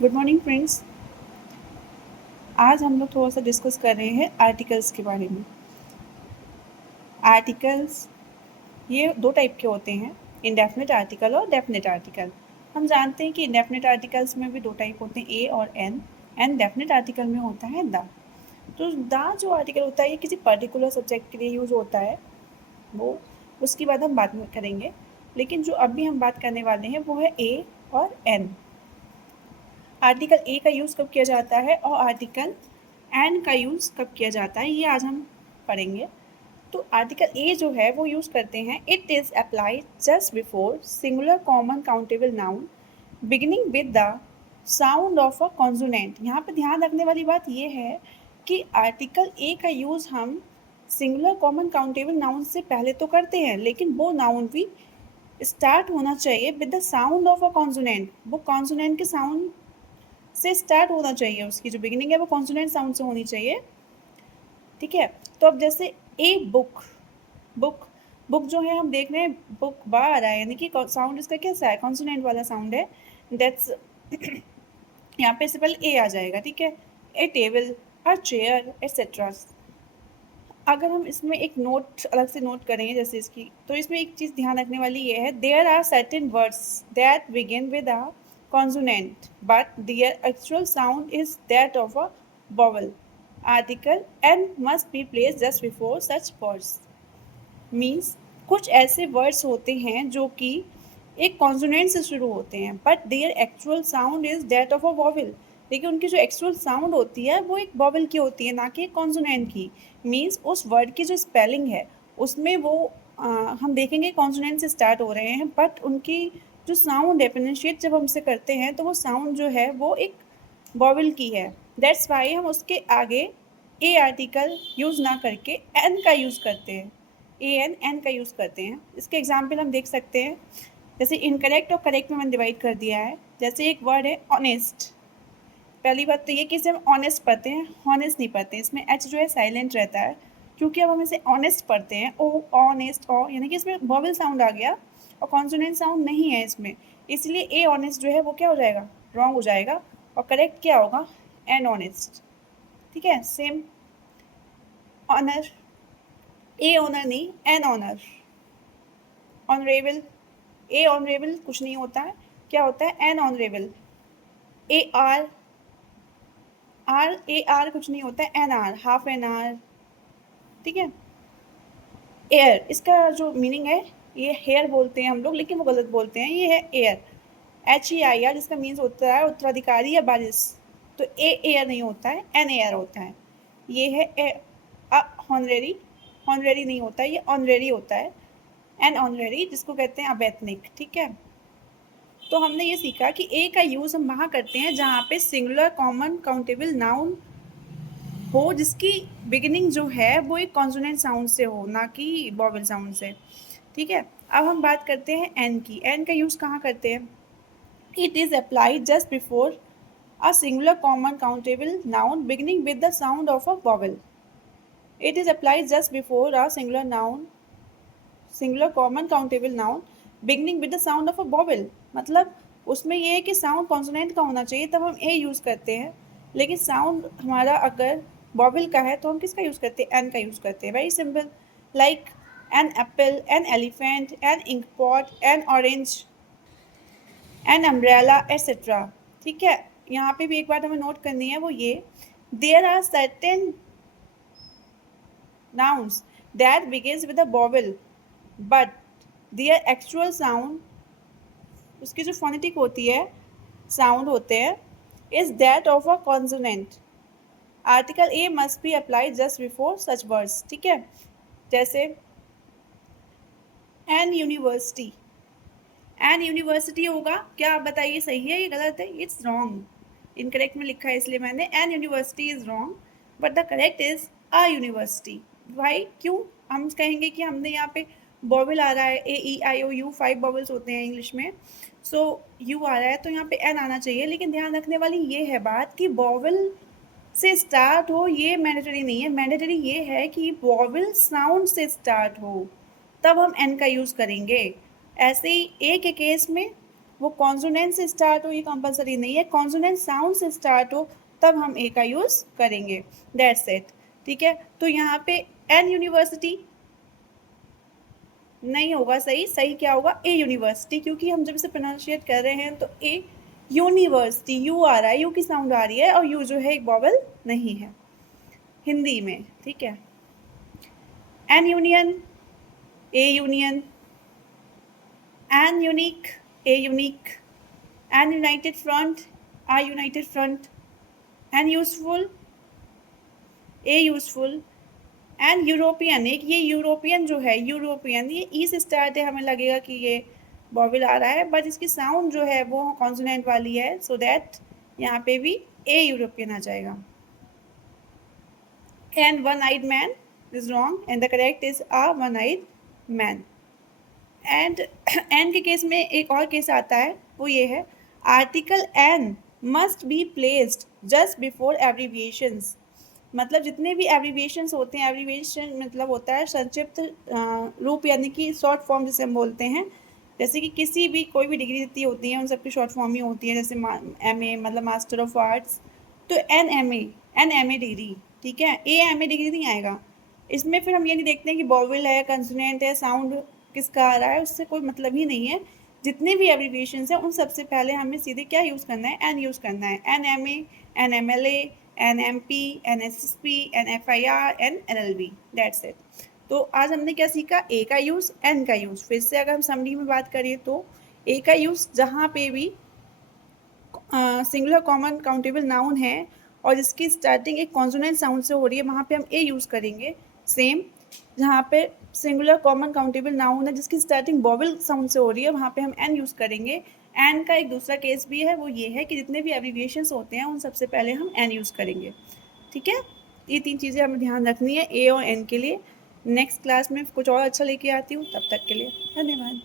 Good morning friends. आज हम लोग थोड़ा सा डिस्कस कर रहे हैं आर्टिकल्स के बारे में। आर्टिकल्स ये दो टाइप के होते हैं, इंडेफिनिट आर्टिकल और डेफिनिट आर्टिकल। हम जानते हैं कि इंडेफिनिट आर्टिकल्स में भी दो टाइप होते हैं, ए और एन। एन डेफिनिट आर्टिकल में होता है द। तो द जो आर्टिकल होता है ये किसी पर्टिकुलर सब्जेक्ट के लिए यूज होता है, वो उसकी बात हम बाद में करेंगे। लेकिन जो अभी हम बात करने वाले हैं वो है ए और एन। आर्टिकल ए का यूज़ कब किया जाता है और आर्टिकल एन का यूज़ कब किया जाता है, ये आज हम पढ़ेंगे। तो आर्टिकल ए जो है वो यूज़ करते हैं, it is applied just before singular common countable noun beginning with the sound of a consonant. यहाँ पे ध्यान रखने वाली बात ये है कि आर्टिकल ए का यूज़ हम सिंगुलर कॉमन काउंटेबल नाउन से पहले तो करते हैं, लेकिन वो नाउन भी स्टार्ट होना चाहिए with the sound of a consonant. वो कॉन्सोनेंट के साउंड से स्टार्ट होना चाहिए, उसकी जो बिगिनिंग है वो कॉन्सोनेंट साउंड से होनी चाहिए। ठीक है, तो अब जैसे ए बुक, बुक बुक जो है हम देख रहे हैं बुक बा आ रहा है, यानी कि साउंड इसका कैसा है, कॉन्सोनेंट वाला साउंड है। दैट्स यहाँ पे से पहले ए आ जाएगा। ठीक है, ए टेबल, अ चेयर एटसेट्रा। अगर हम इसमें एक नोट अलग से नोट करें जैसे इसकी, तो इसमें एक चीज़ ध्यान रखने वाली ये है, there are certain words that begin with a consonant but their actual sound is that of a vowel. Article n must be placed just before such words. Means कुछ ऐसे वर्ड्स होते हैं जो कि एक कॉन्सोनेंट से शुरू होते हैं, but their actual sound is that of a vowel. लेकिन उनकी जो एक्चुअल साउंड होती है वो एक वॉवल की होती है, ना कि एक कॉन्सोनेंट की। मीन्स उस वर्ड की जो स्पेलिंग है उसमें वो हम देखेंगे कॉन्सोनेंट से स्टार्ट हो रहे हैं, बट उनकी जो साउंड है प्रोनाउंशिएट जब हमसे करते हैं तो वो साउंड जो है वो एक वॉवल की है। दैट्स वाई हम उसके आगे ए आर्टिकल यूज़ ना करके एन का यूज़ करते हैं, ए एन एन का यूज़ करते हैं। इसके एग्जाम्पल हम देख सकते हैं, जैसे इनकरेक्ट और करेक्ट में मैंने डिवाइड कर दिया है। जैसे एक वर्ड है ऑनेस्ट, पहली बात तो ये कि इसे हम ऑनेस्ट पढ़ते हैं, हॉनेस्ट नहीं पढ़ते हैं। इसमें एच जो है साइलेंट रहता है, क्योंकि अब हम इसे ऑनेस्ट पढ़ते हैं, ओ ऑनेस्ट ओ, यानी कि इसमें वॉवल साउंड आ गया और कॉन्सोनेंट साउंड नहीं है इसमें, इसलिए ए ऑनेस्ट जो है वो क्या हो जाएगा, रॉन्ग हो जाएगा। और करेक्ट क्या होगा, एन ऑनेस्ट। ठीक है, सेम ऑनर, ए ऑनर नहीं an honour. Honourable, a honourable कुछ नहीं होता है, क्या होता है an honourable. A hour, hour a hour कुछ नहीं होता है, an hour half an hour. ठीक है, एयर, इसका जो मीनिंग है ये हेयर बोलते हैं हम लोग, लेकिन वो गलत बोलते हैं, ये है air, H E I R, जिसका मीन्स होता है उत्तराधिकारी या बारिश। तो ए एयर नहीं होता है, एन एयर होता है। ये है हॉनरेरी, हॉनरेरी नहीं होता है, ये ऑनरेरी होता है, एन ऑनरेरी, जिसको कहते हैं अवैतनिक। ठीक है, तो हमने ये सीखा कि ए का यूज़ हम वहाँ करते हैं जहाँ पे सिंगुलर कॉमन काउंटेबल नाउन हो, जिसकी बिगिनिंग जो है वो एक कॉन्सोनेंट साउंड से हो, ना कि वॉवल साउंड से। ठीक है, अब हम बात करते हैं एन की। एन का यूज़ कहाँ करते हैं, it is applied just before a singular common countable noun beginning with the sound of a vowel. It is applied just before a singular noun, singular common countable noun beginning with the sound of a vowel. मतलब उसमें ये है कि sound consonant का होना चाहिए तब हम ए यूज़ करते हैं, लेकिन साउंड हमारा अगर वॉवल का है तो हम किसका यूज़ करते हैं, एन का यूज़ करते हैं। Very simple, like an apple, an elephant, an ink pot, an orange, an umbrella etcetera. ठीक है, यहाँ पे भी एक बात हमें नोट करनी है, वो ये, there are certain nouns that begins with a vowel but their actual sound, उसकी जो फोनेटिक होती है, साउंड होते हैं, is that of a consonant. Article a must be applied just before such words. ठीक है, जैसे एन यूनिवर्सिटी, एन यूनिवर्सिटी होगा, क्या आप बताइए सही है या गलत है, इट्स रॉन्ग। इनकरेक्ट में लिखा है इसलिए मैंने, an university is wrong but the correct is a university. भाई क्यों, हम कहेंगे कि हमने यहाँ पे बॉवल आ रहा है, ए ई आई ओ यू, 5 बॉवल्स होते हैं इंग्लिश में, सो यू आ रहा है तो यहाँ पे एन आना चाहिए। लेकिन ध्यान रखने वाली ये है बात कि बॉवल से स्टार्ट हो ये मैंडेटरी नहीं है, मैंडेटरी ये है कि वॉवल साउंड से स्टार्ट हो, तब हम एन का यूज़ करेंगे। ऐसे ही ए के केस में वो कॉन्सोनेंट से स्टार्ट हो, ये कंपलसरी नहीं है, कॉन्सोनेंट साउंड से स्टार्ट हो तब हम ए का यूज़ करेंगे, दैट्स इट। ठीक है, तो यहाँ पे एन यूनिवर्सिटी नहीं होगा सही, सही क्या होगा, ए यूनिवर्सिटी, क्योंकि हम जब इसे प्रोनाउंशिएट कर रहे हैं तो ए यूनिवर्सिटी, यू आ रहा है, यू की साउंड आ रही है, और यू जो है एक वॉवल नहीं है हिंदी में। ठीक है, an union, a union, an unique, a unique, an united front, a united front, an useful, a useful, an European, एक ये यूरोपियन जो है, यूरोपियन ये ई से स्टार्ट है, हमें लगेगा कि ये वॉवल आ रहा है, बट इसकी साउंड जो है वो कॉन्सोनेंट वाली है, सो दैट यहाँ पे भी ए यूरोपियन आ जाएगा। An one eyed man is wrong and the correct is a one eyed man. And an के केस में एक और केस आता है, वो ये है, article an must be placed just before abbreviations. मतलब जितने भी एब्रीविएशंस होते हैं, एब्रीविएशन मतलब होता है संक्षिप्त रूप, यानी कि शॉर्ट फॉर्म जिसे हम बोलते हैं, जैसे कि किसी भी कोई भी डिग्री जितनी होती है उन सबकी शॉर्ट फॉर्म ही होती है, जैसे MA मतलब मास्टर ऑफ आर्ट्स, तो एन एम ए डिग्री। ठीक है, एम ए डिग्री नहीं आएगा इसमें। फिर हम ये नहीं देखते हैं कि वॉवल है, कंसोनेंट है, साउंड किसका आ रहा है, उससे कोई मतलब ही नहीं है। जितने भी एब्रीविएशंस हैं उन सबसे पहले हमें सीधे क्या यूज़ करना है, एन यूज़ करना है, NMA, NMLA, NMP, NSSP, NFIR, NLLB, that's it. तो आज हमने क्या सीखा, ए का यूज़, एन का यूज़। फिर से अगर हम समरी में बात करें तो ए का यूज़ जहाँ पे भी सिंगुलर कॉमन काउंटेबल नाउन है और जिसकी स्टार्टिंग एक कॉन्सोनेंट साउंड से हो रही है, वहाँ पे हम ए यूज़ करेंगे। सेम जहाँ पे सिंगुलर कॉमन काउंटेबल नाउन है जिसकी स्टार्टिंग वॉवल साउंड से हो रही है, वहाँ पे हम एन यूज़ करेंगे। एन का एक दूसरा केस भी है, वो ये है कि जितने भी एब्रीविएशंस होते हैं उन सबसे पहले हम एन यूज़ करेंगे। ठीक है, ये 3 चीज़ें हमें ध्यान रखनी है ए और एन के लिए। नेक्स्ट क्लास में कुछ और अच्छा लेके आती हूँ, तब तक के लिए धन्यवाद।